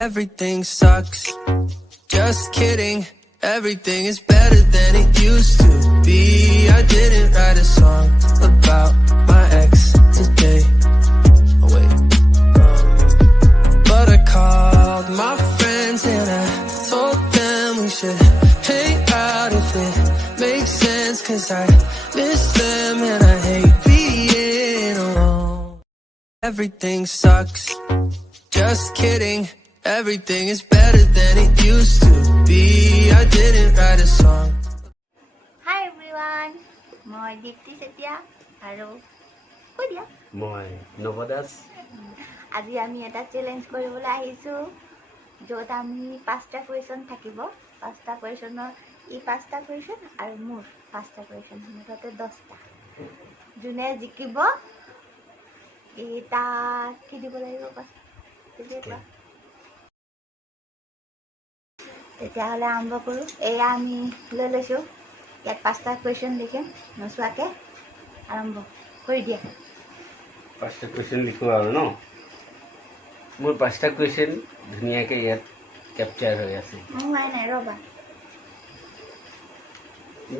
Everything sucks. Just kidding. Everything is better than it used to be. I didn't write a song about my ex today. Oh wait. But I called my friends and I told them we should hang out if it makes sense. Cause I miss them and I hate being alone. Everything sucks. Just kidding. Everything is better than it used to be. I didn't write a song. Hi everyone, মই দীপ্তি চেতিয়া আৰু কৈ দিয়া মই নৱদাস আজি আমি এটা challenge কৰিবলৈ আহিছো য'ত আমি 5টা কোৱেশ্চন থাকিব 5টা কোৱেশ্চনৰ ই 5টা কোৱেশ্চন আৰু মোৰ 5টা কোৱেশ্চন মুঠতে 10টা যোনে জিকিব এটা কি দিব লাগিব পাছ তেতিয়াহ'লে আৰম্ভ কৰোঁ এয়া আমি লৈ লৈছোঁ ইয়াত 5টা কোৱেশ্চন লিখিম নোচোৱাকৈ আৰম্ভ কৰি দিয়া 5টা কুৱেশ্যন লিখোঁ আৰু ন মোৰ 5টা কুৱেশ্যন ধুনীয়াকৈ ইয়াত কেপচাৰ হৈ আছে নাই ৰ'বা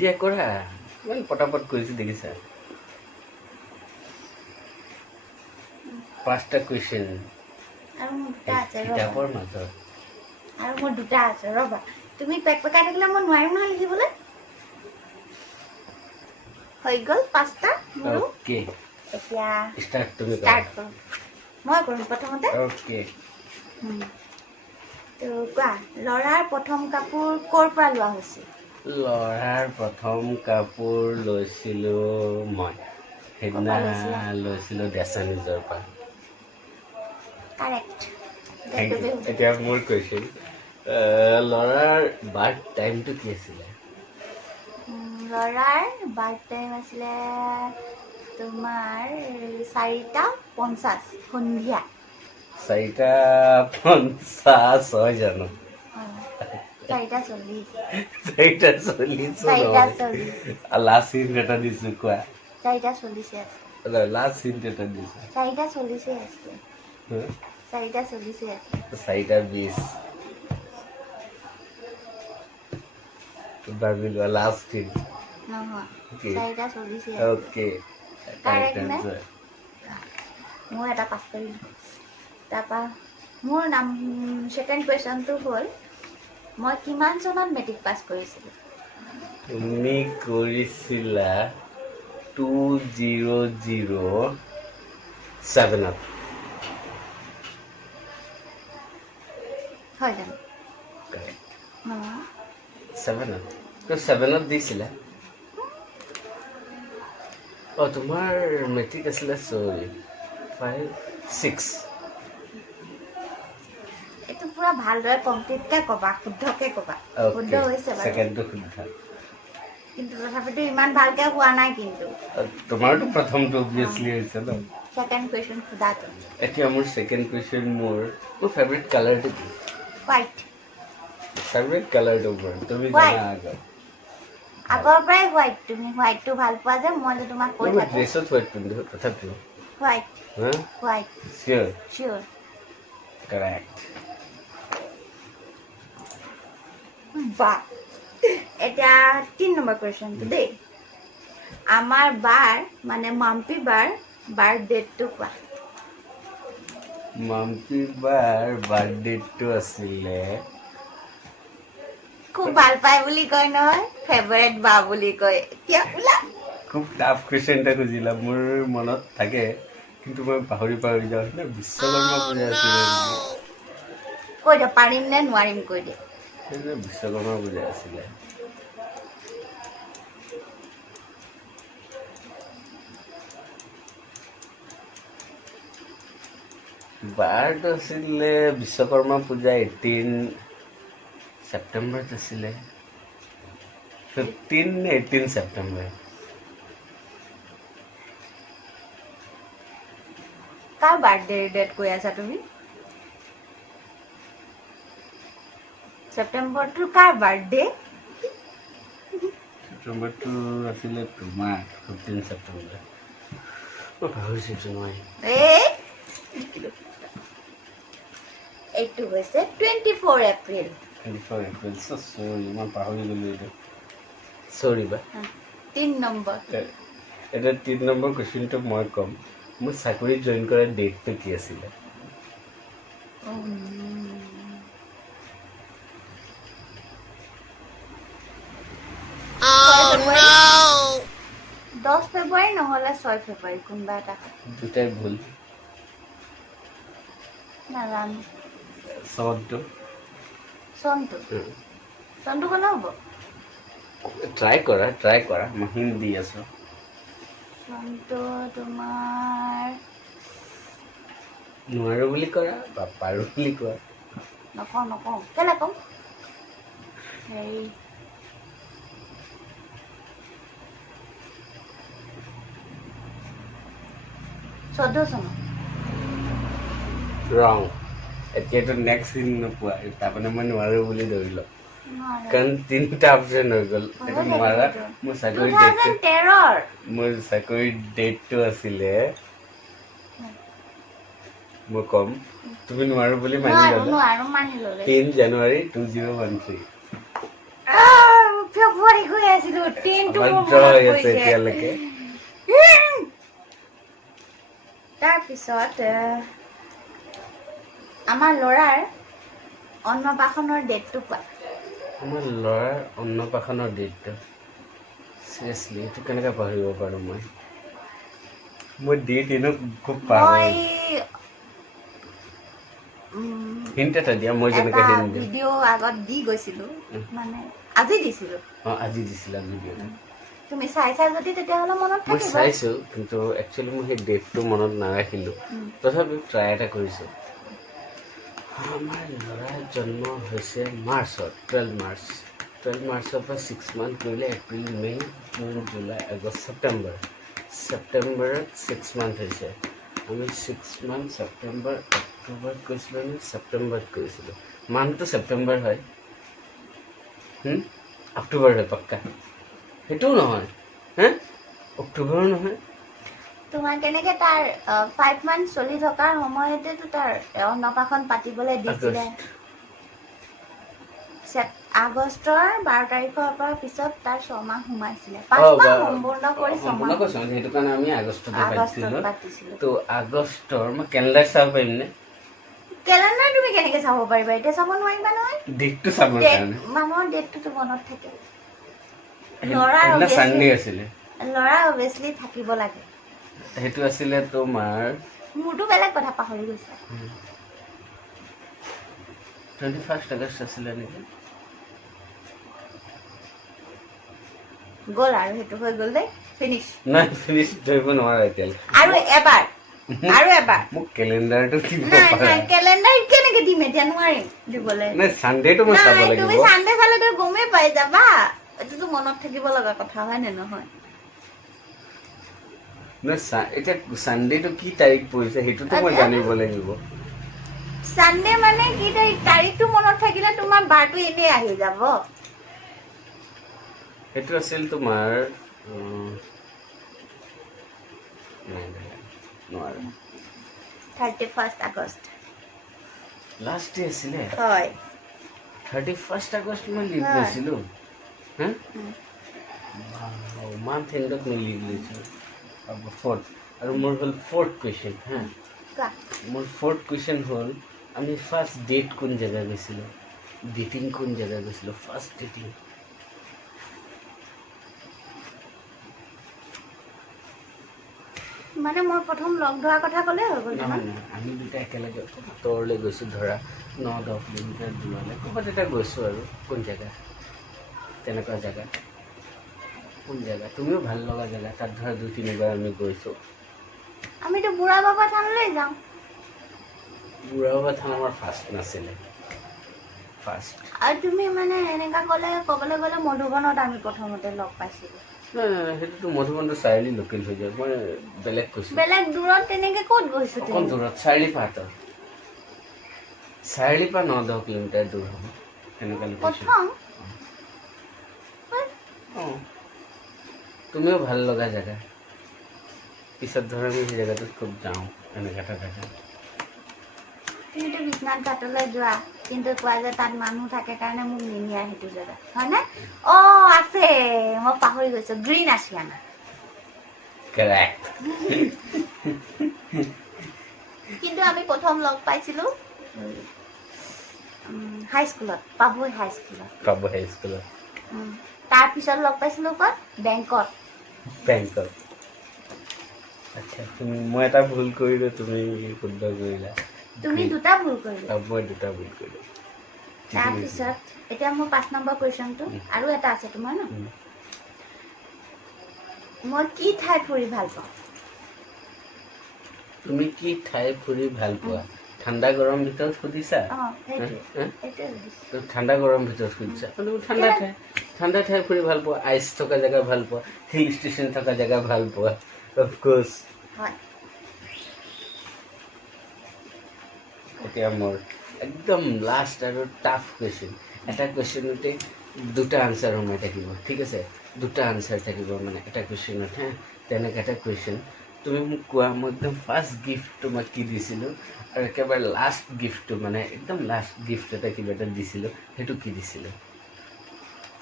যে কৰা ইমান পটাপট কৰিছোঁ দেখিছা 5টা কুৱেশ্যন আৰু মোৰ দুটা আছে কিতাপৰ মাজত আৰু মোৰ দুটা আছে ৰ'বা তুমি পেক পেকাই থাকিলে মই নোৱাৰিম নহয় লিখিবলৈ হৈ গ'ল 5টা মোৰো অ'কে এতিয়া ষ্টাৰ্ট তুমি ষ্টাৰ্ট কৰোঁ মই কৰিম প্ৰথমতে অ'কে তো কোৱা ল'ৰাৰ প্ৰথম কাপোৰ ক'ৰ পৰা লোৱা হৈছিল ল'ৰাৰ প্ৰথম কাপোৰ লৈছিলোঁ মই সেইদিনা লৈছিলোঁ দেশানিজৰ পৰা কাৰেক্ট এতিয়া মোৰ কুৱেশ্যন ল'ৰাৰ বাৰ্থ টাইমটো কি আছিলে ল'ৰাৰ বাৰ্থ টাইম আছিলে তোমাৰ 4:50 সন্ধিয়া 4:50 হয় জানো 4:40 লাষ্ট হিণ্ট এটা দিছোঁ কোৱা 4:40 আছে লাষ্ট হিণ্ট এটা দিছোঁ 4:40 আছে 4:40 আছে 4:20 ভাবি লোৱা লাষ্ট হিণ্ট নহয় Okay. 4:40 অ'কে Correct নে? মই এটা পাছ কৰিলোঁ তাৰপৰা মোৰ নাম ছেকেণ্ড কুৱেশ্যনটো হ'ল মই কিমান চনত মেট্ৰিক পাছ কৰিছিলোঁ তুমি কৰিছিলা 2007 হয় জানো নহয় 7 দিছিলা অঁ তোমাৰ মেট্ৰিক আছিলে চৰি 6 এইটো পুৰা ভালদৰে কমপ্লিটকৈ ক'বা শুদ্ধকৈ ক'বা শুদ্ধ হৈছে বাৰু ছেকেণ্ডটো শুদ্ধ কিন্তু তথাপিতো ইমান ভালকৈ হোৱা নাই কিন্তু তোমাৰতো প্ৰথমটো অবভিয়াছলি হৈছে ন ছেকেণ্ড কুৱেশ্যন সোধাটো এতিয়া মোৰ ছেকেণ্ড কুৱেশ্যন মোৰ ফেভৰেট কালাৰটো কি হোৱাইট ফেভৰেট কালাৰটো তুমি White. জানা আগত আগৰ পৰাই হোৱাইট তুমি হোৱাইটটো ভাল পোৱা যে মই যে তোমাক কৈ মই থাকোঁ ড্ৰেছত হোৱাইট পিন্ধো তথাপিও হোৱাইট হা হোৱাইট চিয়'ৰ চিয়'ৰ কাৰেক্ট বাহ এতিয়া 3 নম্বৰ কুৱেশ্যনটো দেই আমাৰ বাৰ মানে মাম্পী বাৰ বাৰ্থডেটো কোৱা মাম্পী বাৰ বাৰ্থডেটো আছিলে খুব ভাল পায় বুলি কয় নহয় ফেভাৰেট বা বুলি কয় এতিয়া ওলা খুব টাফ কুৱেশ্যন এটা খুজিলা মোৰ মনত থাকে কিন্তু মই পাহৰি যাওঁ নে বিশ্বকৰ্মা পূজা আছিলে কৈ দিয়া পাৰিম নে নোৱাৰিম কৈ দিয়া সেইদিনা বিশ্বকৰ্মা পূজা আছিলে বাৰটো আছিলে বিশ্বকৰ্মা পূজা 18 ছেপ্টেম্বৰত আছিলে 15 নে 18 ছেপ্টেম্বৰ কাৰ বাৰ্থডে ডেট কৈ আছা তুমি ছেপ্টেম্বৰটো কাৰ বাৰ্থডে ছেপ্টেম্বৰটো আছিলে তোমাৰ 15 ছেপ্টেম্বৰ মই পাহৰিছোঁ মই এইটো হৈছে 24 এপ্ৰিল 24 এপ্ৰিল সৰি মই পাহৰি গ'লো এইটো সৰি বা 3 নম্বৰ এটা 3 নম্বৰ কুৱেশ্যনটো মই ক'ম মোৰ চাকৰি জইন কৰাৰ ডেটটো কি আছিলে 10 ফেব্ৰুৱাৰী নহ'লে 6 ফেব্ৰুৱাৰী কোনোবা এটা দুটাই ভুল নাজানো চনটো ক'লে হ'ব ট্ৰাই কৰা মই হিন্ট দি আছো চনটো তোমাৰ নোৱাৰো বুলি কৰা বা পাৰো বুলি কোৱা নকওঁ কেলে ক'ম হেৰি চৈধ্য চন ৰং এতিয়াতো নেক্সট দিন নোপোৱা তাৰমানে মই নোৱাৰো বুলি ধৰি লওক কাৰণ 3টা অপশ্যন হৈ গ'ল এইটো নোৱাৰা মোৰ চাকৰি ডেটটো আছিলে মই ক'ম তুমি নোৱাৰো বুলি মানি ল'লা 3 জানুৱাৰী 2013 ফেব্ৰুৱাৰী গৈ আছিলো 10 টো এতিয়ালৈকে তাৰপিছত আমাৰ ল'ৰাৰ অন্নপ্ৰাশনৰ ডেটটো কোৱা আমাৰ ল'ৰাৰ অন্নপ্ৰাশনৰ ডেটটো চিৰিয়াছলি এইটো কেনেকৈ পাহৰিব পাৰোঁ মই ডেট এনেও খুব পাহৰোঁ হিণ্ট এটা দিয়া মই যেনেকৈ হিণ্ট দিম ভিডিঅ' আগত দি গৈছিলোঁ মানে আজি দিছিলোঁ আজি দিছিলা ভিডিঅ'টো তুমি চাইছা যদি তেতিয়াহ'লে মনত মই থাকিব চাইছোঁ কিন্তু একচুৱেলি মই সেই ডেটটো মনত নাৰাখিলোঁ তথাপিও ট্ৰাই এটা কৰিছোঁ আমাৰ ল'ৰাৰ জন্ম হৈছে মাৰ্চত 12 মাৰ্চৰ পৰা 6 মান্থ কৰিলে এপ্ৰিল মে' জুন জুলাই আগষ্ট ছেপ্টেম্বৰত 6 মান্থ হৈছে আমি 6 মান্থ ছেপ্টেম্বৰ অক্টোবৰত কৰিছিলোঁ নে ছেপ্টেম্বৰত কৰিছিলোঁ মান্থটো ছেপ্টেম্বৰ হয় অক্টোবৰ হয় পাক্কা সেইটোও নহয় অক্টোবৰো নহয় তোমাৰ কেনেকে তাৰ 5 মান্থ চলি থকাৰ সময়তেতো তাৰ অন্নপ্ৰাশন পাতিবলৈ দিছিলে আগষ্টৰ 12 তাৰিখৰ পৰা পিছত তাৰ 6 মাহ সোমাইছিলে 5 মাহ সম্পূৰ্ণ কৰি 6 মাহ সেইটো কাৰণে আমি আগষ্টতে পাতিছিলোঁ তো আগষ্টৰ মই কেলেণ্ডাৰ চাব পাৰিমনে কেলেণ্ডাৰ তুমি কেনেকে চাব পাৰিবা এতিয়া চাব নোৱাৰিবা নহয় ডেটটো চাবৰ কাৰণে মানুহৰ ডেটটো মনত থাকে চানডে আছিলে ল'ৰা অবভিয়াছলি থাকিব লাগে সেইটো আছিলে তোমাৰ মোৰতো বেলেগ কথা পাহৰি গৈছে 21 আগষ্ট আছিলে নেকি গ'ল আৰু সেইটো হৈ গ'ল দেই ফিনিশ নাই ফিনিশ ধৰিব নোৱাৰা এতিয়ালৈ আৰু এবাৰ মোক কেলেণ্ডাৰটো দিব নাই কেলেণ্ডাৰ কেনেকে দিম এতিয়া নোৱাৰিম দিবলৈ নাই চানডেটো মই চাব লাগিব তুমি চানডে চালে তো গমেই পাই যাবা এইটোতো মনত থাকিব লগা কথা হয় নে নহয় এতিয়া চানডেটো কি তাৰিখ পৰিছে সেইটোতো মই জানিব লাগিব চানডে মানে কি তাৰিখটো মনত থাকিলে তোমাৰ বাৰটো এনেই আহি যাব সেইটো আছিল তোমাৰ নোৱাৰে 31 আগষ্ট লাষ্ট ডে আছিলে হয় 31 আগষ্ট মই লিভ লৈছিলোঁ মান্থ এণ্ডত মই লিভ লৈছিলোঁ আৰু মোৰ হ'ল 4th কুৱেশ্যন মোৰ 4th কুৱেশ্যন হ'ল আমি ফাৰ্ষ্ট ডেট কোন জেগা গৈছিলোঁ ডেটিং কোন জেগা গৈছিলোঁ ফাৰ্ষ্ট ডেটিং মানে মই প্ৰথম লগ ধৰা কথা ক'লে হৈ গ'ল নহয় আমি দুটা একেলগে আঁতৰলৈ গৈছোঁ ধৰা 9-10 কিলোমিটাৰ দূৰলৈ ক'ৰবাত এটা গৈছোঁ আৰু কোন জেগা তেনেকুৱা জেগা কোন জেগা তুমিও ভাল লগা জেগা তাত ধৰা 2-3বাৰ আমি গৈছোঁ আমিতো বুঢ়া বাবা থানলৈ যাওঁ বুঢ়া বাবা থান আমাৰ ফাৰ্ষ্ট নাছিলে আৰু তুমি মানে এনেকুৱা ক'বলৈ গ'লে মধুবনত আমি প্ৰথমতে লগ পাইছিলোঁ নাই সেইটোতো মধুবনটো চাৰিআলি লোকেল হৈ যায় মই বেলেগ কৈছোঁ বেলেগ দূৰত তেনেকে ক'ত গৈছোঁ অকণ দূৰত চাৰিআলি পৰা 9-10 কিলোমিটাৰ দূৰ হ'ব তেনেকুৱা প্ৰথম তুমিও ভাল লগা জেগা পিছত ধৰা আমি সেই জেগাটোত খুব যাওঁ এনেকুৱা এটা জেগা তুমিতো বিশ্বনাথ ঘাটলৈ যোৱা কিন্তু কোৱা যে তাত মানুহ থাকে কাৰণে মোক নিনিয়া সেইটো জেগা হয়নে আছে মই পাহৰি গৈছো গ্ৰীণ আছিয়ানা কাৰেক্ট কিন্তু আমি প্ৰথম লগ পাইছিলো হাই স্কুলত পাভৈ হাই স্কুলত তাৰ পিছত লগ পাইছিলো ক'ত বেংকত আচ্ছা মই এটা ভুল কৰিলো তুমি শুদ্ধ কৰিলা তুমি দুটা ভুল কৰিলা মই দুটা ভুল কৰিলো তাৰপিছত এতিয়া মোৰ 5 নম্বৰ কুৱেশ্যনটো আৰু এটা আছে তোমাৰ ন মই কি ঠাই ফুৰি ভাল পাওঁ তুমি কি ঠাই ফুৰি ভাল পোৱা ঠাণ্ডা গৰম ভিতৰত সুধিছা ঠাণ্ডা গৰম ভিতৰত সুধিছা ঠাণ্ডা ঠাই ফুৰি ভাল পোৱা আইচ থকা জেগা ভাল পোৱা হিল ষ্টেচন থকা জেগা ভাল পোৱা অফক'ৰ্ছ এতিয়া মোৰ একদম লাষ্ট আৰু টাফ কুৱেশ্যন এটা কুৱেশ্যনতে দুটা আনচাৰ সোমাই থাকিব ঠিক আছে দুটা আনচাৰ থাকিব মানে এটা কুৱেশ্যনত হা তেনেকৈ এটা কুৱেশ্যন তুমি মোক কোৱা মই একদম ফাৰ্ষ্ট গিফ্টটো মই কি দিছিলোঁ আৰু একেবাৰে লাষ্ট গিফ্টটো মানে একদম লাষ্ট গিফ্ট এটা কিবা এটা দিছিলোঁ সেইটো কি দিছিলোঁ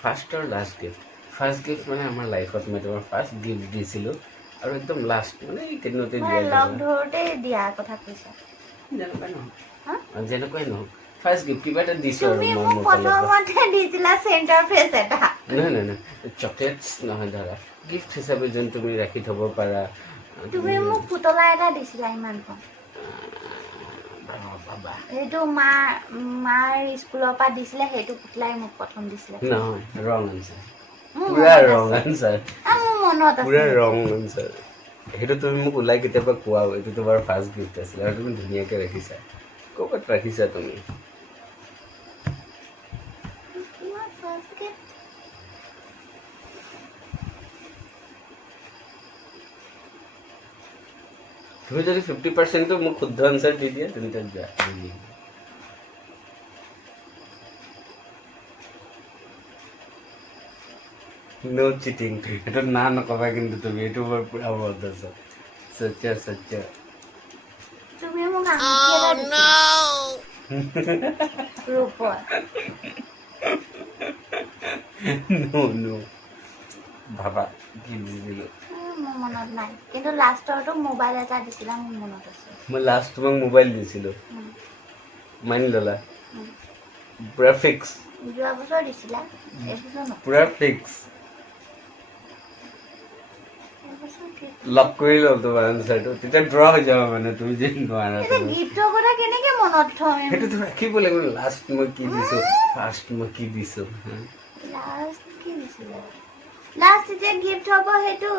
ফাৰ্ষ্ট আৰু লাষ্ট গিফ্ট ফাৰ্ষ্ট গিফ্ট মানে আমাৰ লাইফত মই তোমাৰ ফাৰ্ষ্ট গিফ্ট দিছিলোঁ আৰু একদম লাষ্ট মানে কেইদিনতে দিয়া কথা কৈছা যেনেকুৱাই নহওক ফাৰ্ষ্ট গিফ্ট কিবা এটা দিছোঁ আৰু নহয় চকলেটছ নহয় ধৰা গিফ্ট হিচাপে যোন তুমি ৰাখি থ'ব পাৰা তুমি মোক পুতলা এটা দিছিলা ইমান কম সেইটো মাৰ স্কুলৰ পৰা দিছিলে সেইটো পুতলাই মোক প্ৰথম দিছিলে নহয় ৰং আনচাৰ পুৰা ৰং আনচাৰ পুৰা ৰং আনচাৰ সেইটো তুমি মোক ওলাই কেতিয়াবা কোৱা এইটো তোমাৰ ফাৰ্ষ্ট গিফ্ট আছিলে আৰু তুমি ধুনীয়াকৈ ৰাখিছা ক'ৰবাত ৰাখিছা তুমি তুমি যদি 50%টো মোক শুদ্ধ আনচাৰ দি দিয়া তেন্তে যোৱা নো চিটিং এইটো না নকবা কিন্তু তুমি এইটো বৰ পুৰা মনত আছে সচ্চা তুমি মোক আঙুঠি এটা দিছিলা ৰূপৰ নো ভাবা কি দিছিলোঁ মোৰ মনত নাই কিন্তু লাষ্টৰটো মোবাইল এটা দিছিলা মোৰ মনত আছে মই লাষ্ট তোমাক মোবাইল দিছিলোঁ মানি ল'লা পুৰা ফিক্স যোৱা বছৰ দিছিলা এইবছৰ পুৰা ফিক্স লক কৰি লওঁ তোমাৰ আনচাৰটো তেতিয়া ড্ৰ হৈ যাব মানে তুমি যে নোৱাৰা গিফ্টৰ কথা কেনেকে মনত থম সেইটোতো ৰাখিব লাগিব লাষ্ট মই কি দিছোঁ ফাৰ্ষ্ট মই কি দিছোঁ লাষ্ট কি দিছিলা লাষ্ট যেতিয়া গিফ্ট হ'ব সেইটো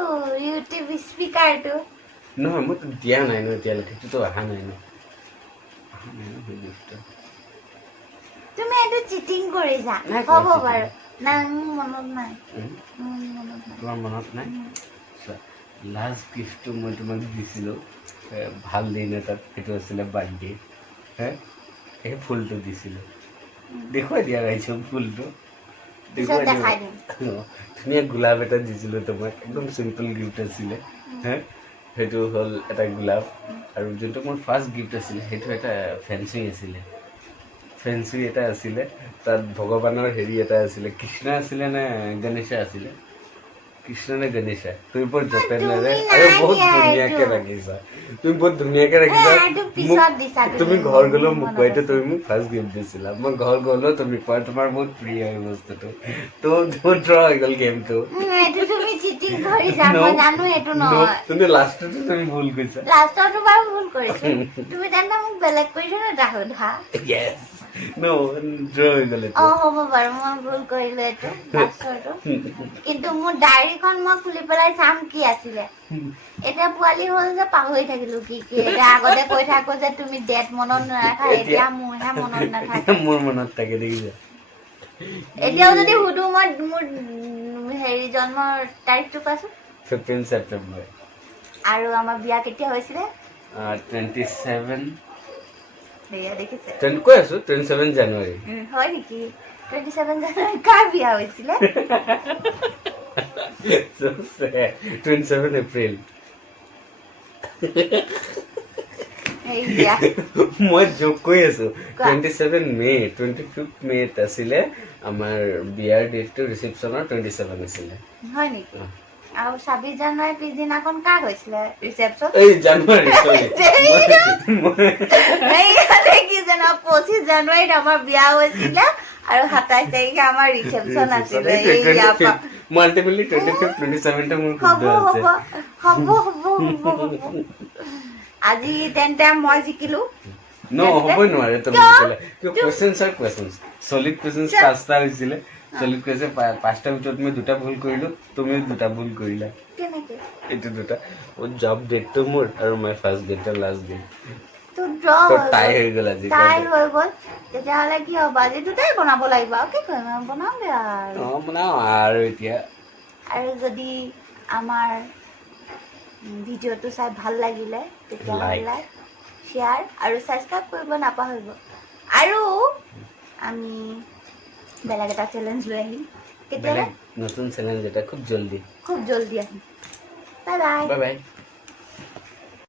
ইউটিউব স্পীকাৰটো নহয় মইতো দিয়া নাই ন এতিয়ালৈকে সেইটোতো অহা নাই ন গিফ্টটো তুমি এইটো চিটিং কৰিছা হ'ব বাৰু নাই মোৰ মনত নাই তোমাৰ মনত নাই লাষ্ট গিফ্টটো মই তোমাক দিছিলোঁ ভাল দিন এটাত সেইটো আছিলে বাৰ্থডে সেই ফুলটো দিছিলোঁ দেখুৱাই দিয়া ৰাইছোঁ ফুলটো দেখুৱাই ধুনীয়া গোলাপ এটা দিছিলোঁ তোমাক একদম চিম্পল গিফ্ট আছিলে সেইটো হ'ল এটা গোলাপ আৰু যোনটো মোৰ ফাৰ্ষ্ট গিফ্ট আছিলে সেইটো এটা ফেঞ্চিং এটা আছিলে তাত ভগৱানৰ হেৰি এটা আছিলে কৃষ্ণ আছিলে নে গণেশা আছিলে কৃষ্ণ নে গণেশা তুমি বৰ যতনেৰে আৰু বহুত ধুনীয়াকৈ ৰাখিছা তুমি ঘৰ গ'লেও মোক কোৱাইতো তুমি মোক ফাৰ্ষ্ট গিফ্ট দিছিলা মই ঘৰ গ'লেও তুমি কোৱা তোমাৰ বহুত প্ৰিয় এই বস্তুটো তো ড্ৰ হৈ গ'ল গেমটো কিন্তু লাষ্টতো তুমি ভুল কৰিছা কিন্তু মোৰ ডায়েৰীখন মই খুলি পেলাই চাম কি আছিলে এতিয়া পোৱালি হ'ল যে পাহৰি থাকিলো কি এতিয়া আগতে কৈ থাকো যে তুমি ডেট মনত নাৰাখা এতিয়া মোৰহে মনত নাথাকে মোৰ মনত থাকে দেখিছা এতিয়াও যদি সুধো মই মোৰ হেৰি জন্মৰ তাৰিখটো কোৱাচোন 15 ছেপ্টেম্বৰ আৰু আমাৰ বিয়া কেতিয়া হৈছিলে 27 দেখিছে কৈ আছো 27 জানুৱাৰী হয় নেকি 27 জানুৱাৰী কাৰ বিয়া হৈছিলে 27 এপ্ৰিল এইয়া মই জোক কৈ আছো কোৱা। 27 মে 25 মেত আছিলে আমাৰ বিয়াৰ ডেটটো ৰিচেপশ্যনৰ 27 আছিলে হয় নেকি অ। আৰু 26 জানুৱাৰী পিছদিনাখন কাৰ হৈছিলে ৰিচেপশ্যন এই জানুৱাৰী sorry। এইয়াতে কি জানা 25 জানুৱাৰীত আমাৰ বিয়া হৈছিলে আৰু 27 তাৰিখে আমাৰ ৰিচেপশ্যন আছিলে এইয়া মাল্টিপলি 25 27 টা মোৰ হ'ব শুদ্ধ আছে হ'ব হ'ব হ'ব হ'ব হ'ব আজি তেন্তে মই জিকিলো নো হ'বই নোৱাৰে তুমি ক'লে কি কোৱেশ্চনছ আৰ কোৱেশ্চনছ সলিড কোৱেশ্চনছ পাঁচটা হৈছিলে সলিড কোৱেশ্চন পাঁচটা ভিতৰত মই দুটা ভুল কৰিলো তুমি দুটা ভুল কৰিলা কেনেকে এইটো দুটা ও জব ডেটটো মোৰ আৰু my first date last date তো ড্ৰ তো টাই হৈ গ'ল আজি তাই হৈ গ'ল তেতিয়াহ'লে কি হ'ব আজি দুটাই বনাব লাগিব আৰু কি কৰিম আৰু বনামগে আৰু অ বনাও আৰু এতিয়া আৰু যদি আমাৰ ভিডিঅ'টো চাই ভাল লাগিলে তেতিয়াহ'লে শ্বেয়াৰ আৰু ছাবস্ক্ৰাইব কৰিব নাপাহৰিব আৰু আমি বেলেগ এটা চেলেঞ্জ লৈ আহিম কেতিয়াবা বেলেগ নতুন চেলেঞ্জ এটা খুব জলদি খুব জলদি আহিম বাই বাই বাই বাই